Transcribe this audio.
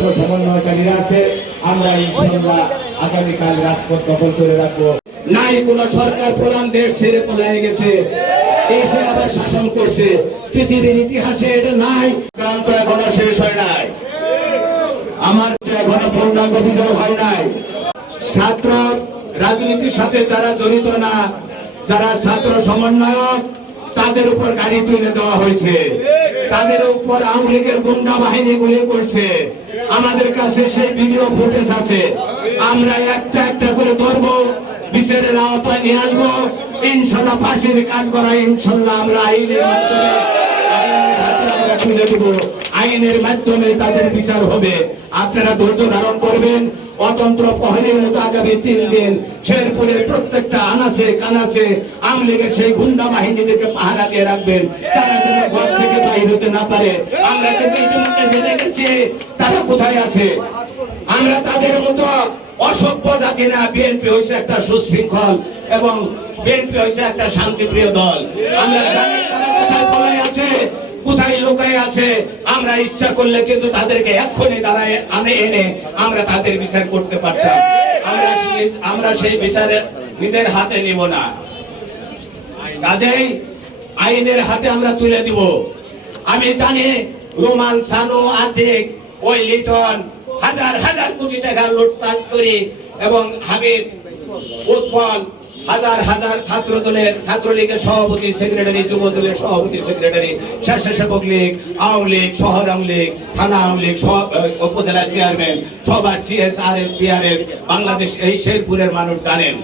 ছাত্র সমন্বয়কারীরা আছে, আমরা ইনশাআল্লাহ আগামীকাল রাজপথ দখল করে রাখবো। নাই কোন সরকার প্রধান দেশ ছেড়ে পলায় গেছে, এসে আবার শাসন করছে, পৃথিবীর ইতিহাসে এটা নাই। ক্রান্ত এখনো শেষ হয় নাই, আমার এখনো পূর্ণাঙ্গ বিজয় হয় নাই। ছাত্র রাজনীতির সাথে যারা জড়িত না, যারা ছাত্র সমন্বয়ক, তাদের উপর গাড়ি তুলে দেওয়া হয়েছে, তাদের উপর আওয়ামী লীগের গুন্ডা বাহিনী গুলি করছে। আমাদের কাছে সেই ভিডিও ফুটেজ আছে, আমরা একটা একটা করে ধরবো, বিচারের আওতায় নিয়ে আসবো, ইনশাল্লাহ ফাঁসির কাঠ করা, ইনশাল্লাহ আমরা আইনের মাধ্যমে তুলে দেব, আইনের মাধ্যমে তাদের বিচার হবে। আপনারা ধৈর্য ধারণ করবেন। অতন্ত্র প্রহরীর মতো আগামী 3 দিন শেরপুরের প্রত্যেকটা আনাচে কানাচে আওয়ামী লীগের সেই গুন্ডা বাহিনীদেরকে পাহারা দিয়ে রাখবেন, তারা যেন ঘর থেকে বাহির হতে না পারে। আমরা কিন্তু ইতিমধ্যে জেনে গেছি তারা কোথায় আছে। আমরা তাদের মতো অসভ্য জাতি না। বিএনপি হয়েছে একটা সুশৃঙ্খল এবং বিএনপি হয়েছে একটা শান্তিপ্রিয় দল। আমরা জানি তারা কোথায় পলায় আছে, কোথায় লুকায় আছে। আমরা ইচ্ছা করলে কিন্তু তাদেরকে এক্ষুনি দাঁড়ায় এনে আমরা তাদের বিচার করতে পারতাম। আমরা সেই বিচারে নিজের হাতে নিব না, কাজেই আইনের হাতে আমরা তুলে দিব। আমি জানি রোমান, সানু, আতিক, ওই লিটন হাজার হাজার কোটি টাকা লুটপাট করে এবং হাবিব, উৎপল, হাজার হাজার ছাত্র দলের, ছাত্রলীগের সভাপতি সেক্রেটারি, যুব দলের সভাপতি সেক্রেটারি, স্বেচ্ছাসেবক লীগ, আওয়ামী লীগ, শহর আওয়ামী লীগ, থানা আওয়ামী লীগ, উপজেলা চেয়ারম্যান, সবার সিএস, আরএস, বিআরএস, বাংলাদেশ, এই শেরপুরের মানুষ জানেন।